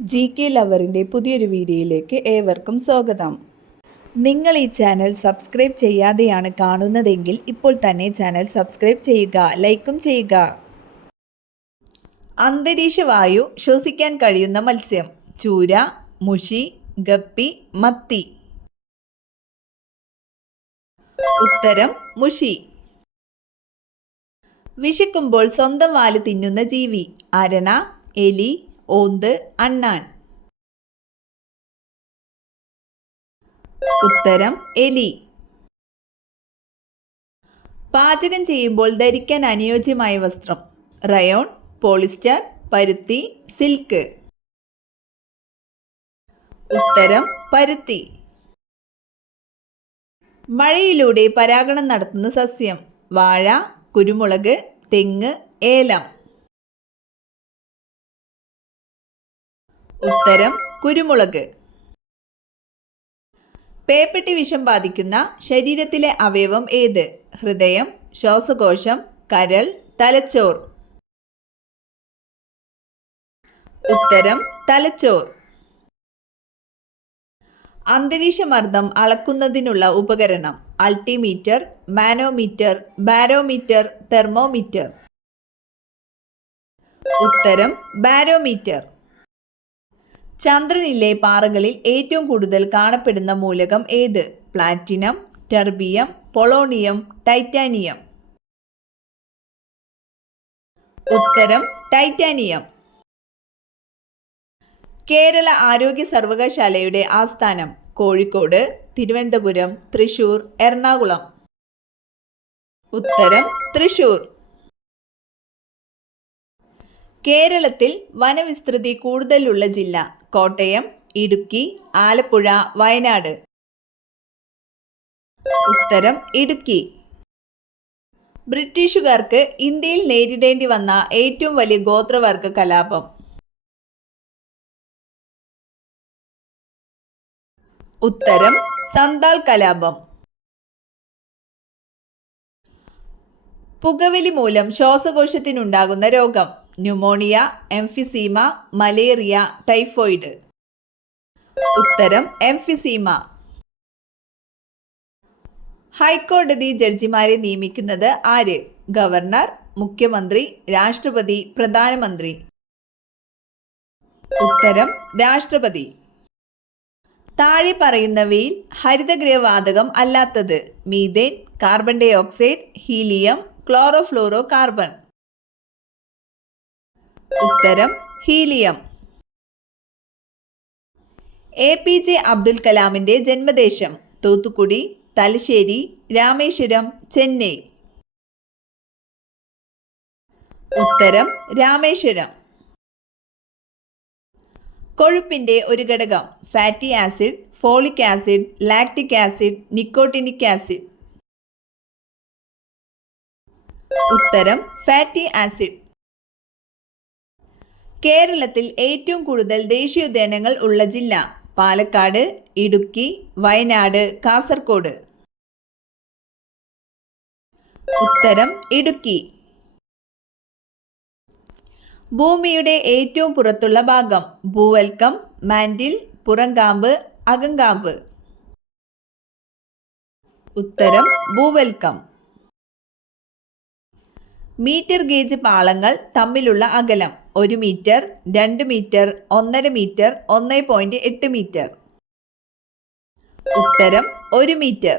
GK ലവറിൻ്റെ പുതിയൊരു വീഡിയോയിലേക്ക് ഏവർക്കും സ്വാഗതം. നിങ്ങൾ ഈ ചാനൽ സബ്സ്ക്രൈബ് ചെയ്യാതെയാണ് കാണുന്നതെങ്കിൽ ഇപ്പോൾ തന്നെ ചാനൽ സബ്സ്ക്രൈബ് ചെയ്യുക, ലൈക്കും ചെയ്യുക. അന്തരീക്ഷവായു ശ്വസിക്കാൻ കഴിയുന്ന മത്സ്യം: ചൂര, മുഷി, ഗപ്പി, മത്തി. ഉത്തരം മുഷി. വിശക്കുമ്പോൾ സ്വന്തം വാല് തിന്നുന്ന ജീവി: അരണ, എലി, ഓന്ത്, അണ്ണാൻ. ഉത്തരം എലി. പാചകം ചെയ്യുമ്പോൾ ധരിക്കാൻ അനുയോജ്യമായ വസ്ത്രം: റയോൺ, പോളിസ്റ്റർ, പരുത്തി, സിൽക്ക്. ഉത്തരം പരുത്തി. മഴയിലൂടെ പരാഗണം നടത്തുന്ന സസ്യം: വാഴ, കുരുമുളക്, തെങ്ങ്, ഏലം. ഉത്തരം കുരുമുളക്. പേപ്പട്ടി വിഷം ബാധിക്കുന്ന ശരീരത്തിലെ അവയവം ഏത്? ഹൃദയം, ശ്വാസകോശം, കരൾ, തലച്ചോർ. ഉത്തരം തലച്ചോർ. അന്തരീക്ഷമർദ്ദം അളക്കുന്നതിനുള്ള ഉപകരണം: അൾട്ടിമീറ്റർ, മാനോമീറ്റർ, ബാരോമീറ്റർ, തെർമോമീറ്റർ. ഉത്തരം ബാരോമീറ്റർ. ചന്ദ്രനിലെ പാറകളിൽ ഏറ്റവും കൂടുതൽ കാണപ്പെടുന്ന മൂലകം ഏത്? Platinum, terbium, polonium, titanium. ഉത്തരം ടൈറ്റാനിയം. കേരള ആരോഗ്യ സർവകലാശാലയുടെ ആസ്ഥാനം: കോഴിക്കോട്, തിരുവനന്തപുരം, തൃശൂർ, എറണാകുളം. ഉത്തരം തൃശൂർ. കേരളത്തിൽ വനവിസ്തൃതി കൂടുതലുള്ള ജില്ല: കോട്ടയം, ഇടുക്കി, ആലപ്പുഴ, വയനാട്. ഉത്തരം ഇടുക്കി. ബ്രിട്ടീഷുകാർക്ക് ഇന്ത്യയിൽ നേരിടേണ്ടി വന്ന ഏറ്റവും വലിയ ഗോത്രവർഗ കലാപം: ഉത്തരം സന്താൾ കലാപം. പുകവലി മൂലം ശ്വാസകോശത്തിനുണ്ടാകുന്ന രോഗം: ന്യൂമോണിയ, എംഫിസീമ, മലേറിയ, ടൈഫോയിഡ്. ഉത്തരം എംഫിസീമ. ഹൈക്കോടതി ജഡ്ജിമാരെ നിയമിക്കുന്നത് ആര്? ഗവർണർ, മുഖ്യമന്ത്രി, രാഷ്ട്രപതി, പ്രധാനമന്ത്രി. ഉത്തരം രാഷ്ട്രപതി. താഴെ പറയുന്നവയിൽ ഹരിതഗൃഹവാതകം അല്ലാത്തത്: methane, carbon dioxide, helium, chlorofluorocarbon. ഉത്തരം ഹീലിയം. APJ അബ്ദുൽ കലാമിന്റെ ജന്മദേശം: തൂത്തുക്കുടി, തലശ്ശേരി, രാമേശ്വരം, ചെന്നൈ. ഉത്തരം രാമേശ്വരം. കൊഴുപ്പിന്റെ ഒരു ഘടകം: fatty acid, folic acid, lactic acid, nicotinic acid. ഉത്തരം ഫാറ്റി ആസിഡ്. കേരളത്തിൽ ഏറ്റവും കൂടുതൽ ദേശീയോദ്യാനങ്ങൾ ഉള്ള ജില്ല: പാലക്കാട്, ഇടുക്കി, വയനാട്, കാസർഗോഡ്. ഉത്തരം ഇടുക്കി. ഭൂമിയുടെ ഏറ്റവും പുറത്തുള്ള ഭാഗം: ഭൂവൽക്കം, മാന്റിൽ, പുറംകാമ്പ്, അകങ്കാമ്പ്. ഉത്തരം ഭൂവൽക്കം. മീറ്റർ ഗേജ് പാളങ്ങൾ തമ്മിലുള്ള അകലം: 1 മീറ്റർ, 2 മീറ്റർ, 1.5 മീറ്റർ, 1.8 മീറ്റർ. ഉത്തരം 1 മീറ്റർ.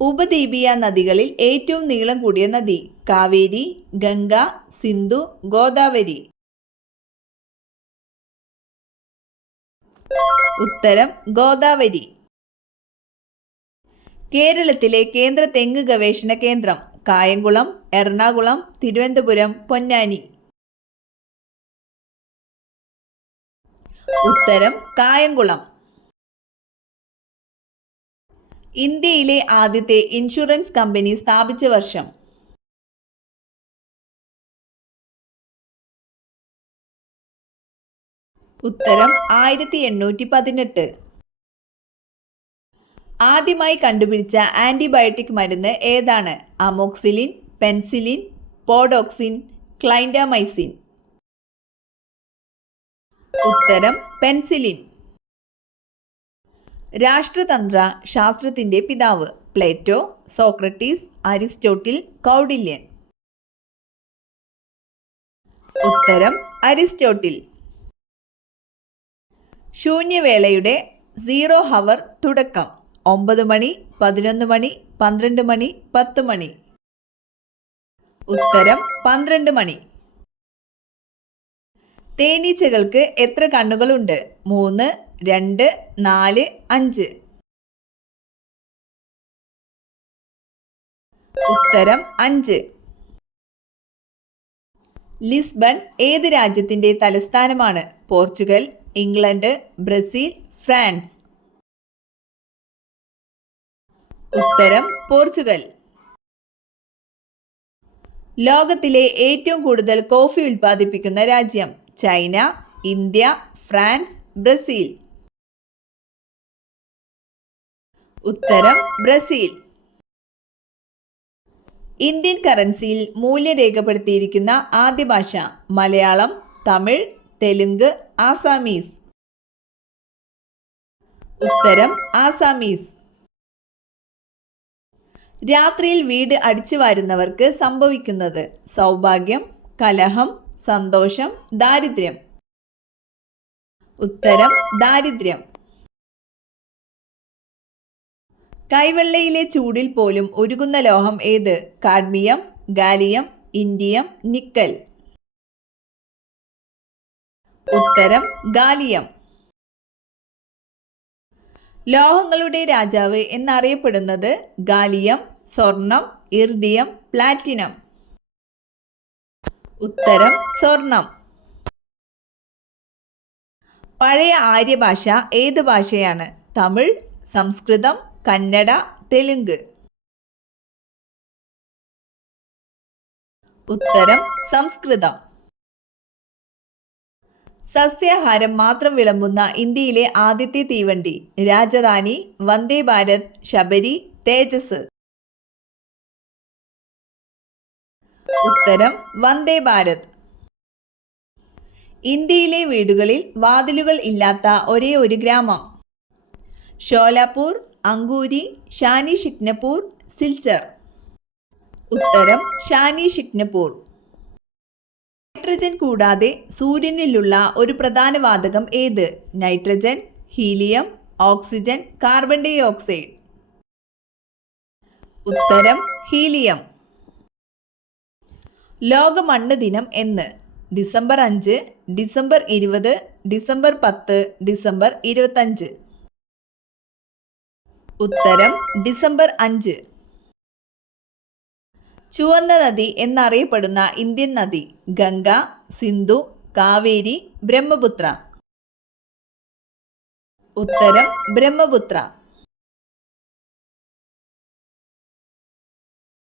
ഉപദ്വീപീയ നദികളിൽ ഏറ്റവും നീളം കൂടിയ നദി: കാവേരി, ഗംഗ, സിന്ധു, ഗോദാവരി. ഉത്തരം ഗോദാവരി. കേരളത്തിലെ കേന്ദ്ര തെങ്ങ് ഗവേഷണ കേന്ദ്രം: കായംകുളം, എറണാകുളം, തിരുവനന്തപുരം, പൊന്നാനി. ഉത്തരം കായംകുളം. ഇന്ത്യയിലെ ആദ്യത്തെ ഇൻഷുറൻസ് കമ്പനി സ്ഥാപിച്ച വർഷം: ഉത്തരം 1818. ആദ്യമായി കണ്ടുപിടിച്ച ആന്റിബയോട്ടിക് മരുന്ന് ഏതാണ്? അമോക്സിലിൻ, പെൻസിലിൻ, പോഡോക്സിൻ, ക്ലൈൻഡാമൈസിൻ. ഉത്തരം പെൻസിലിൻ. രാഷ്ട്രതന്ത്ര ശാസ്ത്രത്തിന്റെ പിതാവ്? പ്ലേറ്റോ, സോക്രട്ടീസ്, അരിസ്റ്റോട്ടിൽ, കൗഡില്യൻ. ഉത്തരം അരിസ്റ്റോട്ടിൽ. ശൂന്യവേളയുടെ 0 ഹവർ തുടക്കം? 9 മണി, 11 മണി, 12 മണി, 10 മണി. ഉത്തരം 12 മണി. തേനീച്ചകൾക്ക് എത്ര കണ്ണുകളുണ്ട്? 3, 2, 4, 5. ഉത്തരം 5. ലിസ്ബൺ ഏത് രാജ്യത്തിന്റെ തലസ്ഥാനമാണ്? Portugal, England, Brazil, France. ഉത്തരം പോർച്ചുഗൽ. ലോകത്തിലെ ഏറ്റവും കൂടുതൽ കോഫി ഉൽപ്പാദിപ്പിക്കുന്ന രാജ്യം? China, India, France, Brazil. ഉത്തരം ബ്രസീൽ. ഇന്ത്യൻ കറൻസിയിൽ മൂല്യം രേഖപ്പെടുത്തിയിരിക്കുന്ന ആദ്യ ഭാഷ? മലയാളം, തമിഴ്, തെലുങ്ക്, ആസാമീസ്. ഉത്തരം ആസാമീസ്. രാത്രിയിൽ വീട് അടിച്ചു വാരുന്നവർക്ക് സംഭവിക്കുന്നത്? സൗഭാഗ്യം, കലഹം, സന്തോഷം, ദാരിദ്ര്യം. ഉത്തരം ദാരിദ്ര്യം. കൈവെള്ളയിലെ ചൂടിൽ പോലും ഉരുകുന്ന ലോഹം ഏത്? Cadmium, gallium, indium, nickel. ഉത്തരം ഗാലിയം. ലോഹങ്ങളുടെ രാജാവ് എന്നറിയപ്പെടുന്നത്? ഗാലിയം, സ്വർണം, ഇർഡിയം, പ്ലാറ്റിനം. ഉത്തരം സ്വർണം. പഴയ ആര്യഭാഷ ഏത് ഭാഷയാണ്? തമിഴ്, സംസ്കൃതം, കന്നഡ, തെലുങ്ക്. ഉത്തരം സംസ്കൃതം. സസ്യാഹാരം മാത്രം വിളമ്പുന്ന ഇന്ത്യയിലെ ആദ്യത്തെ തീവണ്ടി? രാജധാനി, വന്ദേ ഭാരത്, ശബരി, തേജസ്. ഉത്തരം വന്ദേ ഭാരത്. ഇന്ത്യയിലെ വീടുകളിൽ വാതിലുകൾ ഇല്ലാത്ത ഒരേ ഒരു ഗ്രാമം? ഷോലാപൂർ, അങ്കൂരി, ഷാനി ഷിഗ്നപൂർ, സിൽച്ചർ. ഉത്തരം ഷാനി ഷിഗ്നപൂർ. നൈട്രജൻ കൂടാതെ സൂര്യനിലുള്ള ഒരു പ്രധാന വാതകം ഏത്? Nitrogen, helium, oxygen, carbon dioxide. ഉത്തരം ഹീലിയം. ലോക മണ്ണ് ദിനം എന്ന്? December 5, December 20, December 10, December 25. ഉത്തരം ഡിസംബർ 5. ചുവന്ന നദി എന്നറിയപ്പെടുന്ന ഇന്ത്യൻ നദി? ഗംഗ, സിന്ധു, കാവേരി, ബ്രഹ്മപുത്ര. ഉത്തരം ബ്രഹ്മപുത്ര.